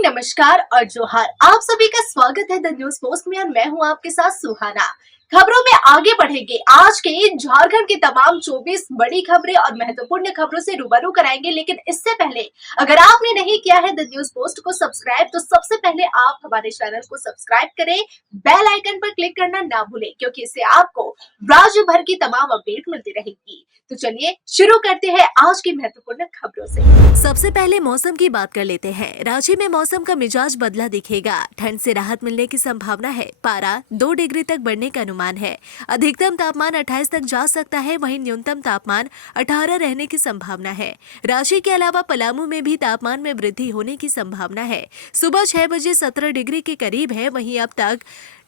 Morning, नमस्कार और जोहार। आप सभी का स्वागत है द न्यूज पोस्ट में और मैं हूं आपके साथ सुहाना। खबरों में आगे बढ़ेंगे। आज के झारखंड की तमाम 24 बड़ी खबरें और महत्वपूर्ण खबरों से रूबरू कराएंगे, लेकिन इससे पहले अगर आपने नहीं किया है द न्यूज पोस्ट को सब्सक्राइब, तो सबसे पहले आप हमारे चैनल को सब्सक्राइब करें, बेल आइकन पर क्लिक करना ना भूलें, क्योंकि इससे आपको राज्य भर की तमाम अपडेट मिलती रहेगी। तो चलिए शुरू करते हैं आज की महत्वपूर्ण खबरों से। सबसे पहले मौसम की बात कर लेते हैं। रांची में मौसम का मिजाज बदला दिखेगा। ठंड से राहत मिलने की संभावना है। पारा 2 डिग्री तक बढ़ने का अनुमान है। अधिकतम तापमान 28 तक जा सकता है, वहीं न्यूनतम तापमान 18 रहने की संभावना है। रांची के अलावा पलामू में भी तापमान में वृद्धि होने की संभावना है। सुबह 6 बजे 17 डिग्री के करीब है। वहीं अब तक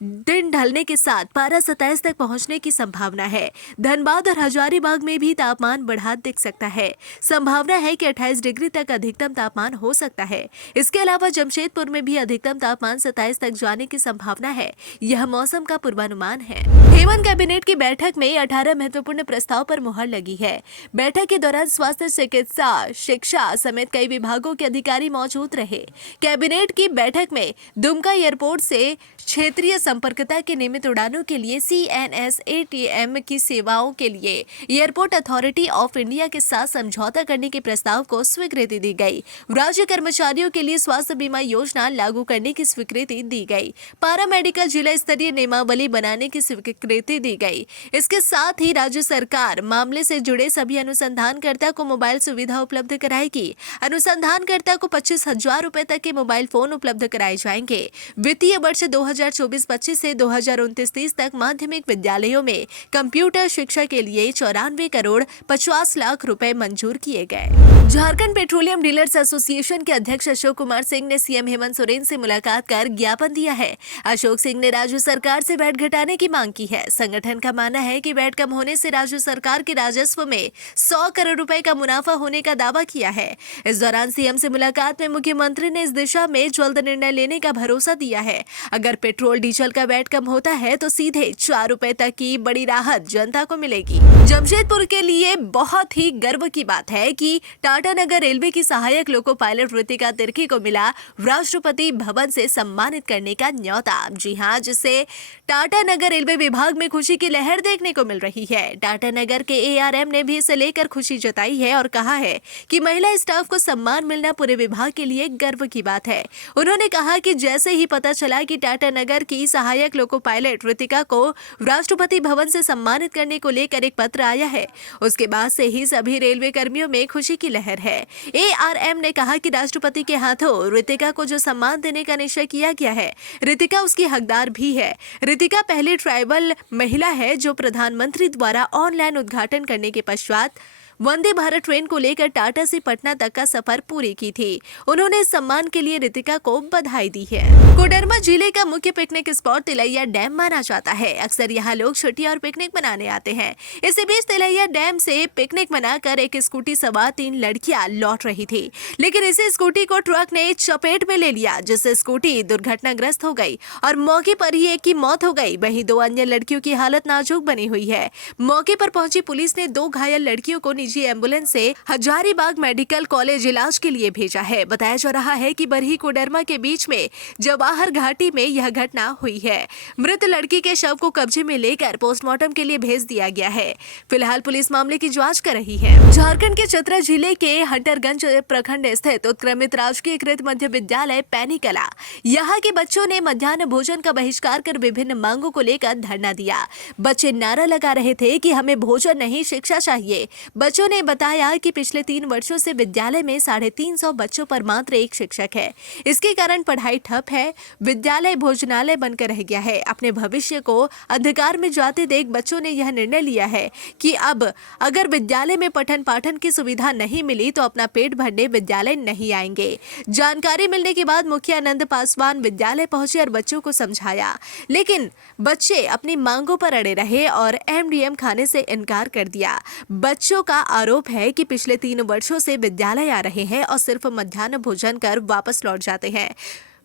दिन ढलने के साथ पारा 27 तक पहुंचने की संभावना है। धनबाद और हजारीबाग में भी तापमान बढ़ा दिख सकता है। संभावना है कि 28 डिग्री तक अधिकतम तापमान हो सकता है। इसके अलावा जमशेदपुर में भी अधिकतम तापमान 27 तक जाने की संभावना है। यह मौसम का पूर्वानुमान है। हेमंत कैबिनेट की बैठक में 18 महत्वपूर्ण प्रस्ताव पर मुहर लगी है। बैठक के दौरान स्वास्थ्य, चिकित्सा, शिक्षा समेत कई विभागों के अधिकारी मौजूद रहे। कैबिनेट की बैठक में दुमका एयरपोर्ट से क्षेत्रीय संपर्कता के नियमित उड़ानों के लिए CNS-ATM की सेवाओं के लिए एयरपोर्ट अथॉरिटी ऑफ इंडिया के साथ समझौता करने के प्रस्ताव को स्वीकृति दी गई। राज्य कर्मचारियों के लिए स्वास्थ्य बीमा योजना लागू करने की स्वीकृति दी गई। पारा मेडिकल जिला स्तरीय नियमावली बनाने की स्वीकृति दी गई। इसके साथ ही राज्य सरकार मामले से जुड़े सभी अनुसंधानकर्ता को मोबाइल सुविधा उपलब्ध कराएगी। अनुसंधानकर्ता को 25,000 रुपए तक के मोबाइल फोन उपलब्ध कराए जाएंगे। वित्तीय वर्ष 2024-25 से 2029-30 तक माध्यमिक विद्यालयों में कंप्यूटर शिक्षा के लिए 94 करोड़ 50 लाख रुपए मंजूर किए गए। झारखंड पेट्रोलियम डीलर्स एसोसिएशन के अध्यक्ष अशोक कुमार सिंह ने सीएम हेमंत सोरेन से मुलाकात कर ज्ञापन दिया है। अशोक सिंह ने राज्य सरकार से वैट घटाने की मांग की है। संगठन का मानना है कि वैट कम होने से राज्य सरकार के राजस्व में 100 करोड़ रुपए का मुनाफा होने का दावा किया है। इस दौरान सीएम से मुलाकात में मुख्यमंत्री ने इस दिशा में जल्द निर्णय लेने का भरोसा दिया है। अगर पेट्रोल डीजल का वैट कम होता है तो सीधे 4 रुपए तक की बड़ी राहत जनता को मिलेगी। जमशेदपुर के लिए बहुत ही गर्व की बात है कि टाटा नगर रेलवे की सहायक लोको पायलट ऋतिका तिर्की को मिला राष्ट्रपति भवन से सम्मानित करने का न्योता। जी हां, जिससे टाटा नगर रेलवे विभाग में खुशी की लहर देखने को मिल रही है। टाटा नगर के ARM ने भी इसे लेकर खुशी जताई है और कहा है कि महिला स्टाफ को सम्मान मिलना पूरे विभाग के लिए गर्व की बात है। उन्होंने कहा कि जैसे ही पता चला कि टाटा नगर की सहायक लोको पायलट ऋतिका को राष्ट्रपति भवन से सम्मानित करने को लेकर एक पत्र आया है, उसके बाद से ही सभी रेलवे कर्मियों में खुशी की लहर है। ARM ने कहा कि राष्ट्रपति के हाथों ऋतिका को जो सम्मान देने का निश्चय किया गया है, ऋतिका उसकी हकदार भी है। ऋतिका पहली ट्राइबल महिला है जो प्रधानमंत्री द्वारा ऑनलाइन उद्घाटन करने के पश्चात वंदे भारत ट्रेन को लेकर टाटा से पटना तक का सफर पूरी की थी। उन्होंने इस सम्मान के लिए ऋतिका को बधाई दी है। कोडरमा जिले का मुख्य पिकनिक स्पॉट तिलैया डैम माना जाता है। अक्सर यहाँ लोग छुट्टी और पिकनिक मनाने आते हैं। इसी बीच तिलैया डैम से पिकनिक मनाकर एक स्कूटी सवार 3 लड़कियां लौट रही थी, लेकिन इसी स्कूटी को ट्रक ने चपेट में ले लिया, जिससे स्कूटी दुर्घटनाग्रस्त हो गई और मौके पर ही एक की मौत हो गई। वहीं 2 अन्य लड़कियों की हालत नाजुक बनी हुई है। मौके पर पहुंची पुलिस ने 2 घायल लड़कियों को निजी एम्बुलेंस से हजारीबाग मेडिकल कॉलेज इलाज के लिए भेजा है। बताया जा रहा है कि बरही कोडरमा के बीच में जवाहर घाटी में यह घटना हुई है। मृत लड़की के शव को कब्जे में लेकर पोस्टमार्टम के लिए भेज दिया गया है। फिलहाल पुलिस मामले की जांच कर रही है। झारखंड के चतरा जिले के हंटरगंज प्रखंड स्थित उत्क्रमित राजकीयकृत मध्य विद्यालय पैनीकला, यहाँ के बच्चों ने मध्याह्न भोजन का बहिष्कार कर विभिन्न मांगों को लेकर धरना दिया। बच्चे नारा लगा रहे थे कि हमें भोजन नहीं, शिक्षा चाहिए। बच्चों ने बताया कि पिछले 3 वर्षों से विद्यालय में 350 बच्चों पर मात्र एक शिक्षक है। इसके कारण पढ़ाई ठप है। विद्यालय भोजनालय बनकर रह गया है। अपने भविष्य को अंधकार में जाते देख बच्चों ने यह निर्णय लिया है कि अब अगर विद्यालय में पठन पाठन की सुविधा नहीं मिली तो अपना पेट भरने विद्यालय नहीं आएंगे। जानकारी मिलने के बाद मुखिया आनंद पासवान विद्यालय पहुंचे और बच्चों को समझाया, लेकिन बच्चे अपनी मांगों पर अड़े रहे और MDM खाने से इनकार कर दिया। बच्चों का आरोप है कि पिछले 3 वर्षों से विद्यालय आ रहे हैं और सिर्फ मध्याह्न भोजन कर वापस लौट जाते हैं।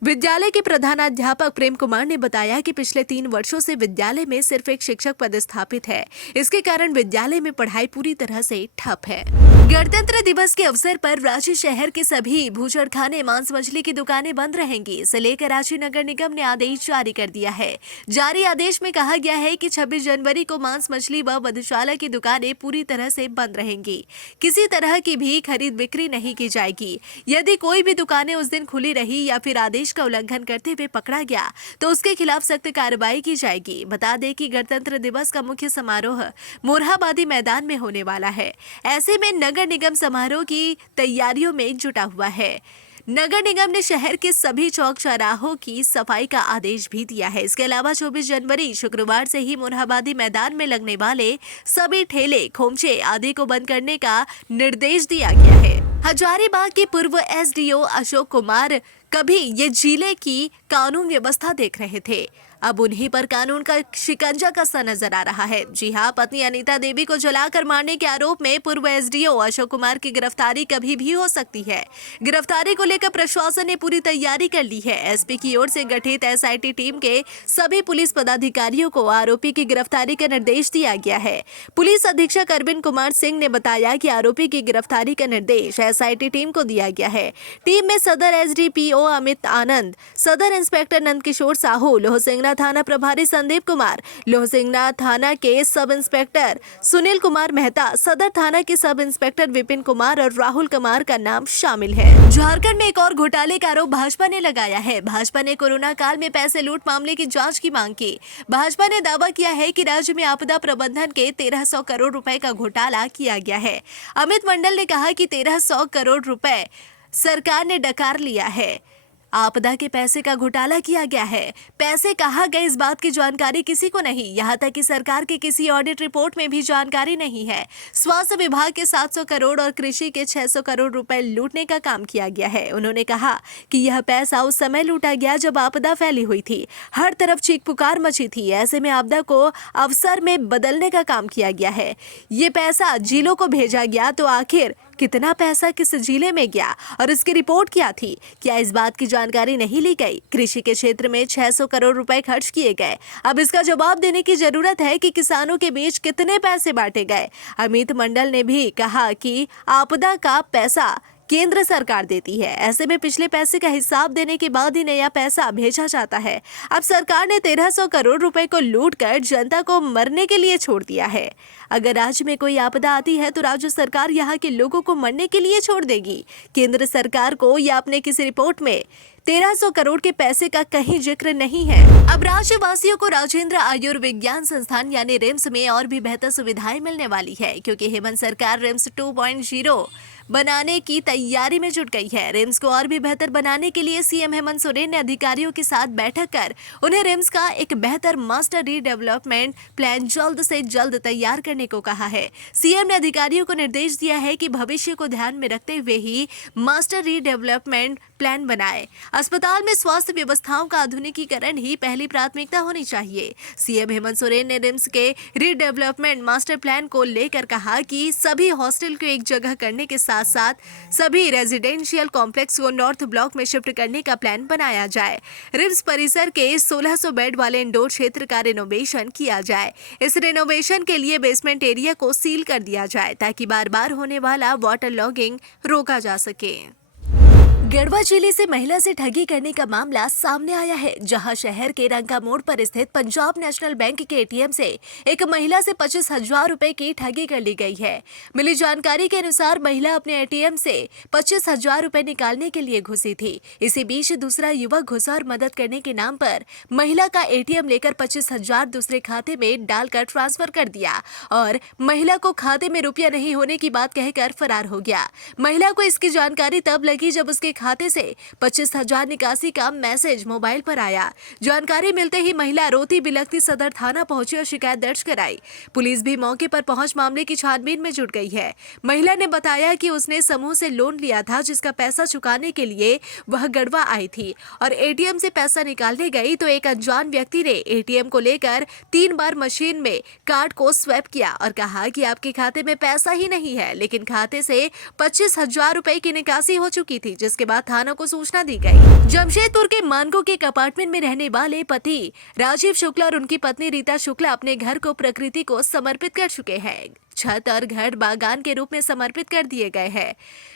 विद्यालय के प्रधानाध्यापक प्रेम कुमार ने बताया कि पिछले 3 वर्षों से विद्यालय में सिर्फ एक शिक्षक पदस्थापित है। इसके कारण विद्यालय में पढ़ाई पूरी तरह से ठप है। गणतंत्र दिवस के अवसर पर रांची शहर के सभी बूचड़खाने, मांस मछली की दुकानें बंद रहेंगी। इसे लेकर रांची नगर निगम ने आदेश जारी कर दिया है। जारी आदेश में कहा गया है कि 26 जनवरी को मांस मछली व मधुशाला की दुकानें पूरी तरह से बंद रहेंगी। किसी तरह की भी खरीद बिक्री नहीं की जाएगी। यदि कोई भी दुकानें उस दिन खुली रही या फिर आदेश का उल्लंघन करते हुए पकड़ा गया तो उसके खिलाफ सख्त कार्रवाई की जाएगी। बता दें कि गणतंत्र दिवस का मुख्य समारोह मोरहाबादी मैदान में होने वाला है। ऐसे में नगर निगम समारोह की तैयारियों में जुटा हुआ है। नगर निगम ने शहर के सभी चौक चौराहों की सफाई का आदेश भी दिया है। इसके अलावा 24 जनवरी शुक्रवार से ही मोरहाबादी मैदान में लगने वाले सभी ठेले, खोमचे आदि को बंद करने का निर्देश दिया गया है। हजारीबाग के पूर्व एसडीओ अशोक कुमार कभी ये जिले की कानून व्यवस्था देख रहे थे, अब उन्हीं पर कानून का शिकंजा कसा नजर आ रहा है। जी हां, पत्नी अनीता देवी को जलाकर मारने के आरोप में पूर्व एसडीओ अशोक कुमार की गिरफ्तारी कभी भी हो सकती है। गिरफ्तारी को लेकर प्रशासन ने पूरी तैयारी कर ली है। एसपी की ओर से गठित एसआईटी टीम के सभी पुलिस पदाधिकारियों को आरोपी की गिरफ्तारी का निर्देश दिया गया है। पुलिस अधीक्षक अरविंद कुमार सिंह ने बताया कि आरोपी की गिरफ्तारी का निर्देश एसआईटी टीम को दिया गया है। टीम में सदर एसडीपीओ अमित आनंद, सदर इंस्पेक्टर नंदकिशोर साहू, लोहसिंगना थाना प्रभारी संदीप कुमार, लोहसिंगना थाना के सब इंस्पेक्टर सुनील कुमार मेहता, सदर थाना के सब इंस्पेक्टर विपिन कुमार और राहुल कुमार का नाम शामिल है। झारखंड में एक और घोटाले का आरोप भाजपा ने लगाया है। भाजपा ने कोरोना काल में पैसे लूट मामले की जांच की मांग की। भाजपा ने दावा किया है कि राज्य में आपदा प्रबंधन के 1300 करोड़ रुपए का घोटाला किया गया है। अमित मंडल ने कहा कि 1300 करोड़ रुपए सरकार ने डकार लिया है। आपदा के पैसे का घोटाला किया गया है। पैसे कहाँ गए इस बात की जानकारी किसी को नहीं। यहाँ तक कि सरकार की किसी ऑडिट रिपोर्ट में भी जानकारी नहीं है। स्वास्थ्य विभाग के 700 करोड़ और कृषि के 600 करोड़ रुपए लूटने का काम किया गया है। उन्होंने कहा कि यह पैसा उस समय लूटा गया जब आपदा फैली हुई थी, हर तरफ चीख पुकार मची थी। ऐसे में आपदा को अवसर में बदलने का काम किया गया है। ये पैसा जिलों को भेजा गया तो आखिर कितना पैसा किस जिले में गया और इसकी रिपोर्ट क्या थी? क्या इस बात की जानकारी नहीं ली गई? कृषि के क्षेत्र में 600 करोड़ रुपए खर्च किए गए। अब इसका जवाब देने की जरूरत है कि किसानों के बीच कितने पैसे बांटे गए। अमित मंडल ने भी कहा कि आपदा का पैसा केंद्र सरकार देती है। ऐसे में पिछले पैसे का हिसाब देने के बाद ही नया पैसा भेजा जाता है। अब सरकार ने 1300 करोड़ रुपए को लूटकर जनता को मरने के लिए छोड़ दिया है। अगर राज्य में कोई आपदा आती है तो राज्य सरकार यहाँ के लोगों को मरने के लिए छोड़ देगी। केंद्र सरकार को या अपने किसी रिपोर्ट में 1300 करोड़ के पैसे का कहीं जिक्र नहीं है। अब राज्यवासियों को राजेंद्र आयुर्विज्ञान संस्थान यानी रिम्स में और भी बेहतर सुविधाएं मिलने वाली है, क्योंकि हेमंत सरकार रिम्स 2.0 बनाने की तैयारी में जुट गई है। रिम्स को और भी बेहतर बनाने के लिए सीएम हेमंत सोरेन ने अधिकारियों के साथ बैठक कर उन्हें रिम्स का एक बेहतर मास्टर रीडेवलपमेंट प्लान जल्द से जल्द तैयार करने को कहा है। सीएम ने अधिकारियों को निर्देश दिया है कि भविष्य को ध्यान में रखते हुए ही मास्टर रीडेवलपमेंट प्लान बनाए। अस्पताल में स्वास्थ्य व्यवस्थाओं का आधुनिकीकरण ही पहली प्राथमिकता होनी चाहिए। सीएम हेमंत सोरेन ने रिम्स के रीडेवलपमेंट मास्टर प्लान को लेकर कहा कि सभी हॉस्टल को एक जगह करने के साथ साथ सभी रेजिडेंशियल कॉम्प्लेक्स को नॉर्थ ब्लॉक में शिफ्ट करने का प्लान बनाया जाए। रिम्स परिसर के 1600 बेड वाले इंडोर क्षेत्र का रिनोवेशन किया जाए। इस रिनोवेशन के लिए बेसमेंट एरिया को सील कर दिया जाए ताकि बार बार होने वाला वाटर लॉगिंग रोका जा सके। गढ़वा जिले से महिला से ठगी करने का मामला सामने आया है, जहां शहर के रंका मोड़ पर स्थित पंजाब नेशनल बैंक के एटीएम से एक महिला से 25,000 रुपए की ठगी कर ली गई है। मिली जानकारी के अनुसार महिला अपने एटीएम से 25,000 रुपए निकालने के लिए घुसी थी। इसी बीच दूसरा युवक घुसा और मदद करने के नाम पर महिला का एटीएम लेकर 25,000 दूसरे खाते में डालकर ट्रांसफर कर दिया और महिला को खाते में रुपया नहीं होने की बात कहकर फरार हो गया। महिला को इसकी जानकारी तब लगी जब उसके खाते से 25,000 निकासी का मैसेज मोबाइल पर आया। जानकारी मिलते ही महिला रोती बिलखती सदर थाना पहुंची और शिकायत दर्ज कराई। पुलिस भी मौके पर पहुंच मामले की छानबीन में जुट गई है। महिला ने बताया कि उसने समूह से लोन लिया था, जिसका पैसा चुकाने के लिए वह गढ़वा आई थी और एटीएम से पैसा निकालने गई तो एक अनजान व्यक्ति ने एटीएम को लेकर 3 बार मशीन में कार्ड को स्वैप किया और कहा कि आपके खाते में पैसा ही नहीं है, लेकिन खाते से 25,000 रुपए की निकासी हो चुकी थी, जिसके बाद थाना को सूचना दी गई। जमशेदपुर के मानगो के एक अपार्टमेंट में रहने वाले पति राजीव शुक्ला और उनकी पत्नी रीता शुक्ला अपने घर को प्रकृति को समर्पित कर चुके हैं। छत और घर बागान के रूप में समर्पित कर दिए गए हैं।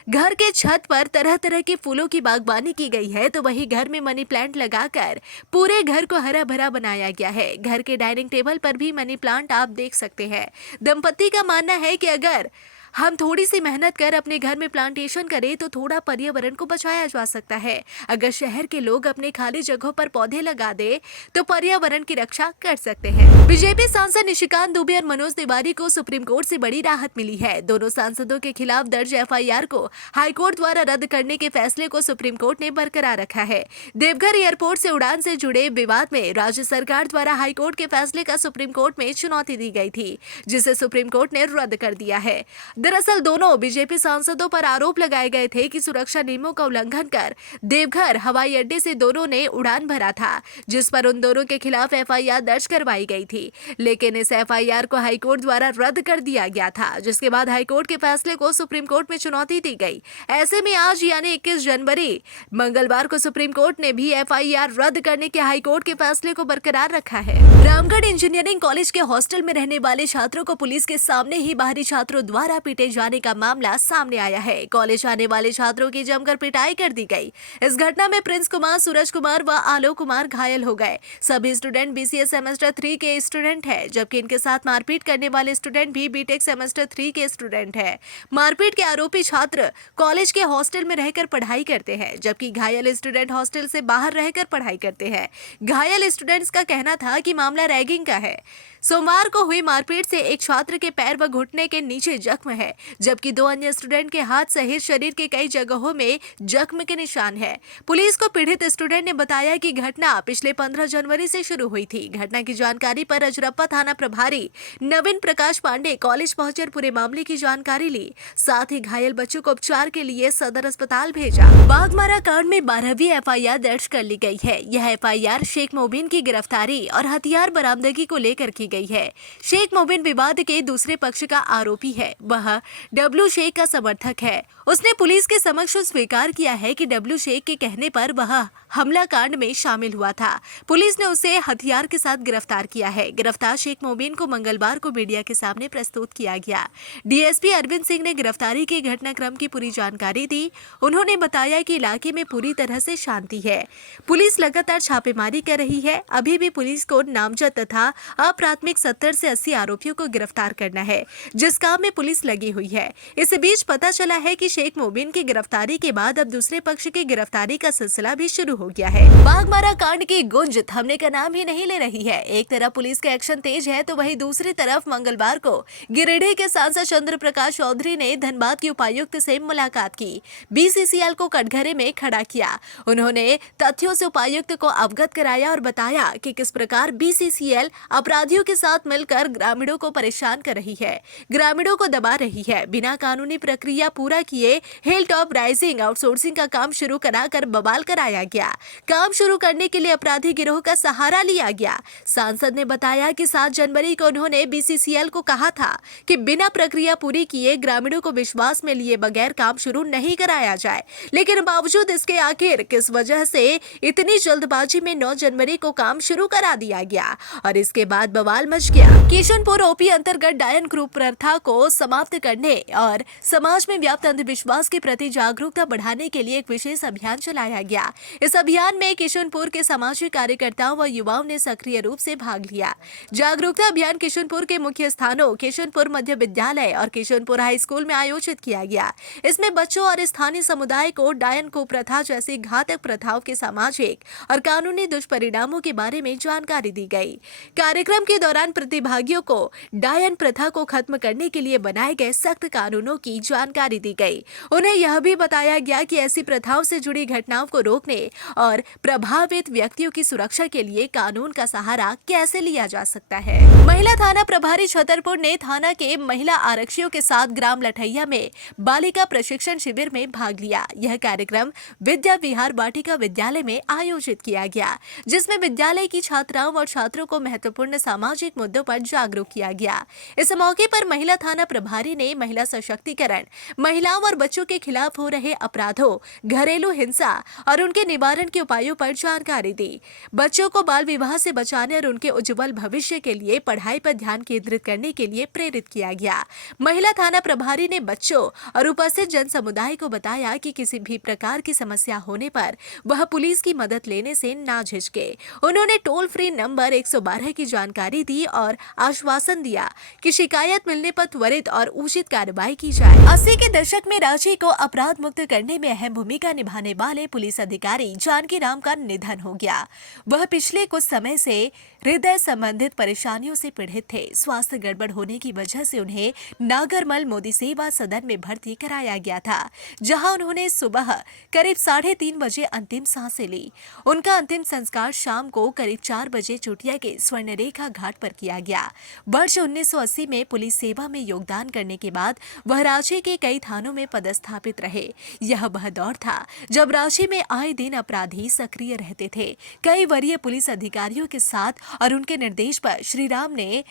घर के छत पर तरह तरह के फूलों की बागवानी की गई है, तो वहीं घर में मनी प्लांट लगाकर पूरे घर को हरा भरा बनाया गया है। घर के डाइनिंग टेबल पर भी मनी प्लांट आप देख सकते हैं। दंपति का मानना है कि अगर हम थोड़ी सी मेहनत कर अपने घर में प्लांटेशन करें तो थोड़ा पर्यावरण को बचाया जा सकता है। अगर शहर के लोग अपने खाली जगहों पर पौधे लगा दे तो पर्यावरण की रक्षा कर सकते हैं। बीजेपी सांसद निशिकांत दुबे और मनोज तिवारी को सुप्रीम कोर्ट से बड़ी राहत मिली है। दोनों सांसदों के खिलाफ दर्ज एफआईआर को हाईकोर्ट द्वारा रद्द करने के फैसले को सुप्रीम कोर्ट ने बरकरार रखा है। देवघर एयरपोर्ट से उड़ान से जुड़े विवाद में राज्य सरकार द्वारा हाईकोर्ट के फैसले का सुप्रीम कोर्ट में चुनौती दी गई थी, जिसे सुप्रीम कोर्ट ने रद्द कर दिया है। दरअसल दोनों बीजेपी सांसदों पर आरोप लगाए गए थे कि सुरक्षा नियमों का उल्लंघन कर देवघर हवाई अड्डे से दोनों ने उड़ान भरा था, जिस पर उन दोनों के खिलाफ एफआईआर दर्ज करवाई गई थी। लेकिन इस एफआईआर को हाईकोर्ट द्वारा रद्द कर दिया गया था, जिसके बाद हाईकोर्ट के फैसले को सुप्रीम कोर्ट में चुनौती दी गई। ऐसे में आज यानी 21 जनवरी मंगलवार को सुप्रीम कोर्ट ने भी एफआईआर रद्द करने के हाईकोर्ट के फैसले को बरकरार रखा है। रामगढ़ इंजीनियरिंग कॉलेज के हॉस्टल में रहने वाले छात्रों को पुलिस के सामने ही बाहरी छात्रों द्वारा पीटे जाने का मामला सामने आया है। कॉलेज आने वाले छात्रों की जमकर पिटाई कर दी गई। इस घटना में प्रिंस कुमार, सूरज कुमार व आलोक कुमार घायल हो गए। सभी स्टूडेंट बीसीए सेमेस्टर 3 के स्टूडेंट हैं, जबकि इनके साथ मारपीट करने वाले स्टूडेंट भी बीटेक सेमेस्टर 3 के स्टूडेंट हैं। मारपीट के आरोपी छात्र कॉलेज के हॉस्टल में रहकर पढ़ाई करते हैं, जबकि घायल स्टूडेंट हॉस्टल से बाहर रहकर पढ़ाई करते हैं। घायल स्टूडेंट्स का कहना था कि मामला रैगिंग का है। सोमवार को हुई मारपीट से एक छात्र के पैर व घुटने के नीचे जख्म है, जबकि 2 अन्य स्टूडेंट के हाथ सहित शरीर के कई जगहों में जख्म के निशान है। पुलिस को पीड़ित स्टूडेंट ने बताया कि घटना पिछले 15 जनवरी से शुरू हुई थी। घटना की जानकारी पर रजरप्पा थाना प्रभारी नवीन प्रकाश पांडे कॉलेज पहुंचकर पूरे मामले की जानकारी ली। साथ ही घायल बच्चों को उपचार के लिए सदर अस्पताल भेजा। बाघमारा कांड में 12वीं एफआईआर दर्ज कर ली गई है। यह एफआईआर शेख मोबिन की गिरफ्तारी और हथियार बरामदगी को लेकर की गई है। शेख मोबिन विवाद के दूसरे पक्ष का आरोपी है। वह डब्लू शेख का समर्थक है। उसने पुलिस के समक्ष स्वीकार किया है कि डब्लू शेख के कहने पर वह हमला कांड में शामिल हुआ था। पुलिस ने उसे हथियार के साथ गिरफ्तार किया है। गिरफ्तार शेख मोबिन को मंगलवार को मीडिया के सामने प्रस्तुत किया गया। डीएसपी अरविंद सिंह ने गिरफ्तारी के घटनाक्रम की पूरी जानकारी दी। उन्होंने बताया कि इलाके में पूरी तरह से शांति है। पुलिस लगातार छापेमारी कर रही है। अभी भी पुलिस को नामजद तथा अप्राथमिक 70 से 80 आरोपियों को गिरफ्तार करना है, जिस काम में पुलिस लगी हुई है। इस बीच पता चला है कि शेख मोबिन की गिरफ्तारी के बाद अब दूसरे पक्ष की गिरफ्तारी का सिलसिला भी शुरू हो गया है। बाघमारा कांड की गुंज थमने का नाम ही नहीं ले रही है। एक तरफ पुलिस का एक्शन तेज है, तो वहीं दूसरी तरफ मंगलवार को गिरिडीह के सांसद चंद्र प्रकाश चौधरी ने धनबाद की उपायुक्त से मुलाकात की। बीसीसीएल को कटघरे में खड़ा किया। उन्होंने तथ्यों से उपायुक्त को अवगत कराया और बताया कि किस प्रकार बीसीसीएल अपराधियों के साथ मिलकर ग्रामीणों को परेशान कर रही है, ग्रामीणों को दबा रही है। बिना कानूनी प्रक्रिया पूरा किए हिल टॉप राइजिंग आउटसोर्सिंग का काम शुरू कराकर बवाल कराया गया। काम शुरू करने के लिए अपराधी गिरोह का सहारा लिया गया। सांसद ने बताया कि 7 जनवरी को उन्होंने बीसीसीएल को कहा था कि बिना प्रक्रिया पूरी किए ग्रामीणों को विश्वास में लिए बगैर काम शुरू नहीं कराया जाए, लेकिन बावजूद इसके आखिर किस वजह से इतनी जल्दबाजी में 9 जनवरी को काम शुरू करा दिया गया और इसके बाद बवाल मच गया। किशनपुर ओपी अंतर्गत डायन ग्रुप प्रथा को समाप्त करने और समाज में व्याप्त अंधविश्वास के प्रति जागरूकता बढ़ाने के लिए एक विशेष अभियान चलाया गया। इस अभियान में किशनपुर के सामाजिक कार्यकर्ताओं व युवाओं ने सक्रिय रूप से भाग लिया। जागरूकता अभियान किशनपुर के मुख्य स्थानों किशनपुर मध्य विद्यालय और किशनपुर हाई स्कूल में आयोजित किया गया। इसमें बच्चों और स्थानीय समुदाय को डायन कुप्रथा जैसी घातक प्रथाओं के सामाजिक और कानूनी दुष्परिणामों के बारे में जानकारी दी गई। कार्यक्रम के दौरान प्रतिभागियों को डायन प्रथा को खत्म करने के लिए बनाए गए सख्त कानूनों की जानकारी दी गई। उन्हें यह भी बताया गया कि ऐसी प्रथाओं से जुड़ी घटनाओं को रोकने और प्रभावित व्यक्तियों की सुरक्षा के लिए कानून का सहारा कैसे लिया जा सकता है। महिला थाना प्रभारी छतरपुर ने थाना के महिला आरक्षियों के साथ ग्राम लठैया में बालिका प्रशिक्षण शिविर में भाग लिया। यह कार्यक्रम विद्या विहार वाटिका विद्यालय में आयोजित किया गया, जिसमें विद्यालय की छात्राओं और छात्रों को महत्वपूर्ण सामाजिक मुद्दों पर जागरूक किया गया। इस मौके पर महिला थाना प्रभारी प्रभारी ने महिला सशक्तिकरण, महिलाओं और बच्चों के खिलाफ हो रहे अपराधों, घरेलू हिंसा और उनके निवारण के उपायों पर जानकारी दी। बच्चों को बाल विवाह से बचाने और उनके उज्जवल भविष्य के लिए पढ़ाई पर ध्यान केंद्रित करने के लिए प्रेरित किया गया। महिला थाना प्रभारी ने बच्चों और उपस्थित जन समुदाय को बताया कि किसी भी प्रकार की समस्या होने पर वह पुलिस की मदद लेने से ना झिझके। उन्होंने टोल फ्री नंबर 112 की जानकारी दी और आश्वासन दिया कि शिकायत मिलने पर त्वरित और उचित कार्रवाई की जाए। 80 के दशक में रांची को अपराध मुक्त करने में अहम भूमिका निभाने वाले पुलिस अधिकारी जानकी राम का निधन हो गया। वह पिछले कुछ समय से हृदय संबंधित परेशानियों से पीड़ित थे। स्वास्थ्य गड़बड़ होने की वजह से उन्हें नागरमल मोदी सेवा सदन में भर्ती कराया गया था, जहां उन्होंने सुबह करीब 3:30 बजे अंतिम सांसें ली। उनका अंतिम संस्कार शाम को करीब 4 बजे चुटिया के स्वर्णरेखा घाट पर किया गया। वर्ष 1980 में पुलिस सेवा में योगदान करने के बाद वह रांची के कई थानों में पदस्थापित रहे। यह वह दौर था जब रांची में आए दिन अपराधी सक्रिय रहते थे। कई वरीय पुलिस अधिकारियों के साथ और उनके निर्देश पर श्री राम ने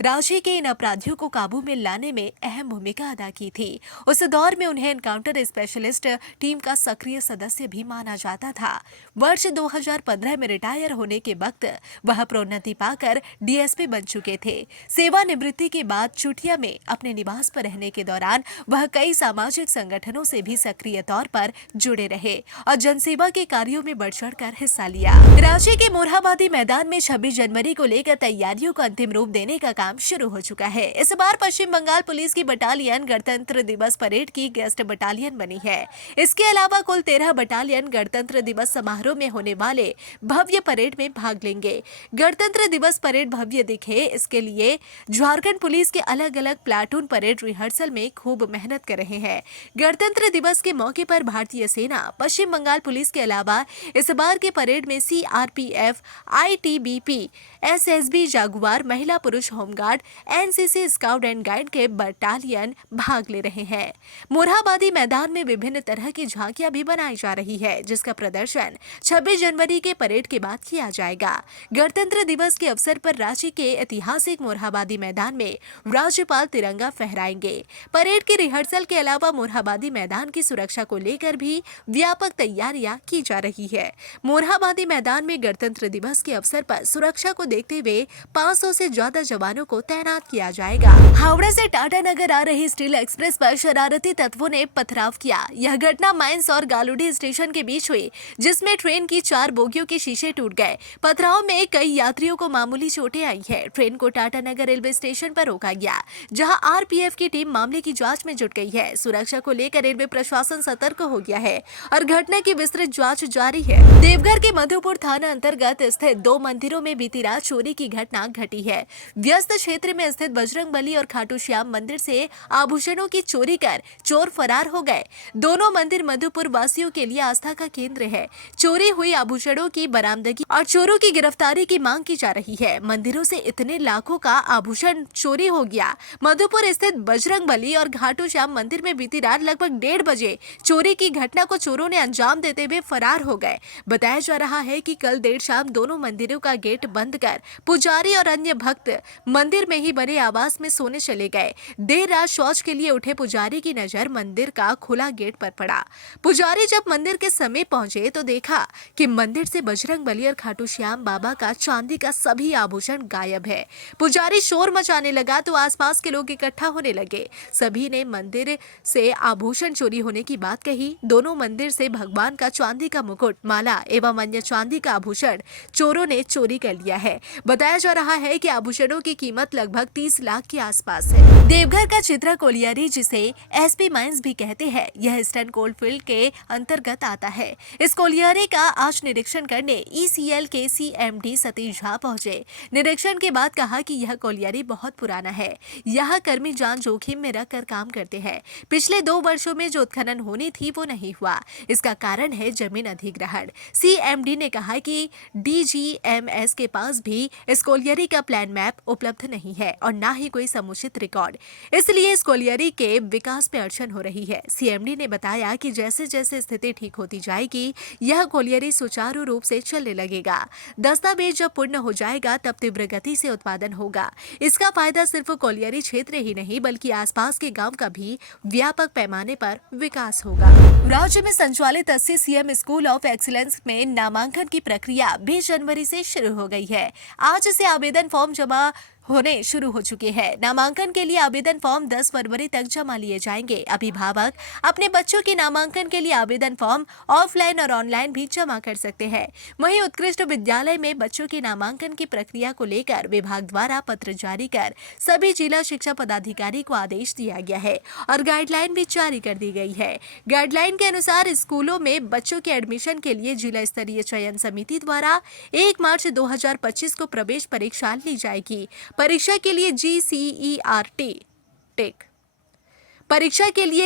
रांची के इन अपराधियों को काबू में लाने में अहम भूमिका अदा की थी। उस दौर में उन्हें एनकाउंटर स्पेशलिस्ट टीम का सक्रिय सदस्य भी माना जाता था। वर्ष 2015 में रिटायर होने के वक्त वह प्रोन्नति पाकर डीएसपी बन चुके थे। सेवानिवृत्ति के बाद चुटिया में अपने निवास पर रहने के दौरान वह कई सामाजिक संगठनों से भी सक्रिय तौर पर जुड़े रहे और जनसेवा के कार्यों में बढ़ चढ़कर हिस्सा लिया। रांची के मोरहाबादी मैदान में 26 जनवरी को लेकर तैयारियों को अंतिम रूप देने का काम शुरू हो चुका है। इस बार पश्चिम बंगाल पुलिस की बटालियन गणतंत्र दिवस परेड की गेस्ट बटालियन बनी है। इसके अलावा कुल 13 बटालियन गणतंत्र दिवस समारोह में होने वाले भव्य परेड में भाग लेंगे। गणतंत्र दिवस परेड भव्य दिखे, इसके लिए झारखंड पुलिस के अलग अलग प्लाटून परेड रिहर्सल में खूब मेहनत कर रहे हैं। गणतंत्र दिवस के मौके पर भारतीय सेना, पश्चिम बंगाल पुलिस के अलावा इस बार के परेड में सीआरपीएफ, आईटीबीपी, एसएसबी जागुआर, महिला पुरुष home guard, NCC scout and guide के बटालियन भाग ले रहे हैं। मोरहाबादी मैदान में विभिन्न तरह की झांकियां भी बनाई जा रही है, जिसका प्रदर्शन 26 जनवरी के परेड के बाद किया जाएगा। गणतंत्र दिवस के अवसर पर रांची के ऐतिहासिक मोरहाबादी मैदान में राज्यपाल तिरंगा फहराएंगे। परेड की रिहर्सल के अलावा मोरहाबादी मैदान की सुरक्षा को लेकर भी व्यापक तैयारियां की जा रही है। मोरहाबादी मैदान में गणतंत्र दिवस के अवसर पर सुरक्षा को देखते हुए 500 से ज्यादा जवानों को तैनात किया जाएगा। हावड़ा से टाटानगर आ रही स्टील एक्सप्रेस पर शरारती तत्वों ने पथराव किया। यह घटना माइंस और गालुडी स्टेशन के बीच हुई, जिसमें ट्रेन की 4 बोगियों के शीशे टूट गए। पथराव में कई यात्रियों को मामूली चोटें आई है। ट्रेन को टाटानगर रेलवे स्टेशन पर रोका गया, जहां आरपीएफ की टीम मामले की जांच में जुट गई है। सुरक्षा को लेकर रेलवे प्रशासन सतर्क हो गया है और घटना की विस्तृत जांच जारी है। देवघर के मधुपुर थाना अंतर्गत स्थित 2 मंदिरों में बीती रात चोरी की घटना घटी है। व्यस्त क्षेत्र में स्थित बजरंगबली और खाटू श्याम मंदिर से आभूषणों की चोरी कर चोर फरार हो गए। दोनों मंदिर मधुपुर वासियों के लिए आस्था का केंद्र है। चोरी हुई आभूषणों की बरामदगी और चोरों की गिरफ्तारी की मांग की जा रही है। मंदिरों से इतने लाखों का आभूषण चोरी हो गया। मधुपुर स्थित बजरंगबली और खाटू श्याम मंदिर में बीती रात लगभग 1:30 बजे चोरी की घटना को चोरों ने अंजाम देते हुए फरार हो गए। बताया जा रहा है कि कल देर शाम दोनों मंदिरों का गेट बंद कर पुजारी और अन्य भक्त मंदिर में ही बने आवास में सोने चले गए। देर रात शौच के लिए उठे पुजारी की नजर मंदिर का खुला गेट पर पड़ा। पुजारी जब मंदिर के समीप पहुंचे तो देखा कि मंदिर से बजरंगबली और खाटू श्याम बाबा का चांदी का सभी आभूषण गायब है। पुजारी शोर मचाने लगा तो आसपास के लोग इकट्ठा होने लगे। सभी ने मंदिर से आभूषण चोरी होने की बात कही। दोनों मंदिर से भगवान का चांदी का मुकुट, माला एवं अन्य चांदी का आभूषण चोरों ने चोरी कर लिया है। बताया जा रहा है कि आभूषणों की कीमत लगभग 30 लाख के आसपास है। देवघर का चित्रा कोलियारी, जिसे एसपी माइंस भी कहते हैं, यह ईस्टर्न कोलफील्ड के अंतर्गत आता है। इस कोलियारी का आज निरीक्षण करने ईसीएल के सीएमडी सतीश झा पहुंचे। निरीक्षण के बाद कहा कि यह कोलियारी बहुत पुराना है। यहाँ कर्मी जान जोखिम में रखकर काम करते हैं। पिछले 2 वर्षों में जो उत्खनन होनी थी वो नहीं हुआ। इसका कारण है जमीन अधिग्रहण। सीएमडी ने कहा कि डीजीएमएस के पास भी इस कोलियारी का प्लान मैप उपलब्ध नहीं है और न ही कोई समुचित रिकॉर्ड, इसलिए इस कोलियरी के विकास में अड़चन हो रही है। सीएमडी ने बताया कि जैसे जैसे स्थिति ठीक होती जाएगी यह कोलियरी सुचारू रूप से चलने लगेगा। दस्तावेज जब पूर्ण हो जाएगा तब तीव्र गति से उत्पादन होगा। इसका फायदा सिर्फ कोलियरी क्षेत्र ही नहीं बल्कि आसपास के गांव का भी व्यापक पैमाने पर विकास होगा। राज्य में संचालित 80 सीएम स्कूल ऑफ एक्सीलेंस में नामांकन की प्रक्रिया 20 जनवरी से शुरू हो गई है। आज से आवेदन फॉर्म जमा होने शुरू हो चुके हैं। नामांकन के लिए आवेदन फॉर्म 10 फरवरी तक जमा लिए जाएंगे। अभिभावक अपने बच्चों के नामांकन के लिए आवेदन फॉर्म ऑफलाइन और ऑनलाइन भी जमा कर सकते हैं। वहीं उत्कृष्ट विद्यालय में बच्चों के नामांकन की प्रक्रिया को लेकर विभाग द्वारा पत्र जारी कर सभी जिला शिक्षा पदाधिकारी को आदेश दिया गया है और गाइडलाइन भी जारी कर दी गई है। गाइडलाइन के अनुसार स्कूलों में बच्चों के एडमिशन के लिए जिला स्तरीय चयन समिति द्वारा 1 मार्च 2025 को प्रवेश परीक्षा ली जाएगी। परीक्षा के लिए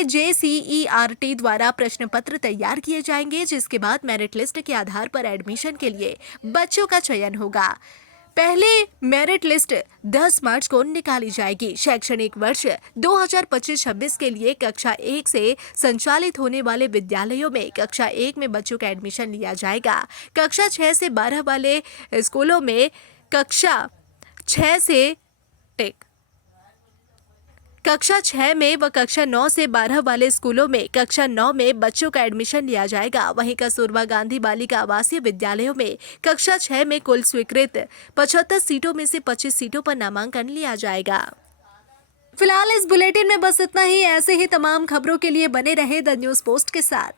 JCERT द्वारा प्रश्न पत्र तैयार किए जाएंगे, जिसके बाद मेरिट लिस्ट के आधार पर एडमिशन के लिए बच्चों का चयन होगा। पहले मेरिट लिस्ट 10 मार्च को निकाली जाएगी। शैक्षणिक वर्ष 2025-26 के लिए कक्षा 1 से संचालित होने वाले विद्यालयों में कक्षा 1 में बच्चों का एडमिशन लिया जाएगा। कक्षा 6 से 12 वाले स्कूलों में कक्षा 6 में व कक्षा 9 से 12 वाले स्कूलों में कक्षा 9 में बच्चों का एडमिशन लिया जाएगा। वहीं कस्तूरबा गांधी बालिका आवासीय विद्यालयों में कक्षा 6 में कुल स्वीकृत 75 सीटों में से 25 सीटों पर नामांकन लिया जाएगा। फिलहाल इस बुलेटिन में बस इतना ही। ऐसे ही तमाम खबरों के लिए बने रहे द न्यूज़ पोस्ट के साथ।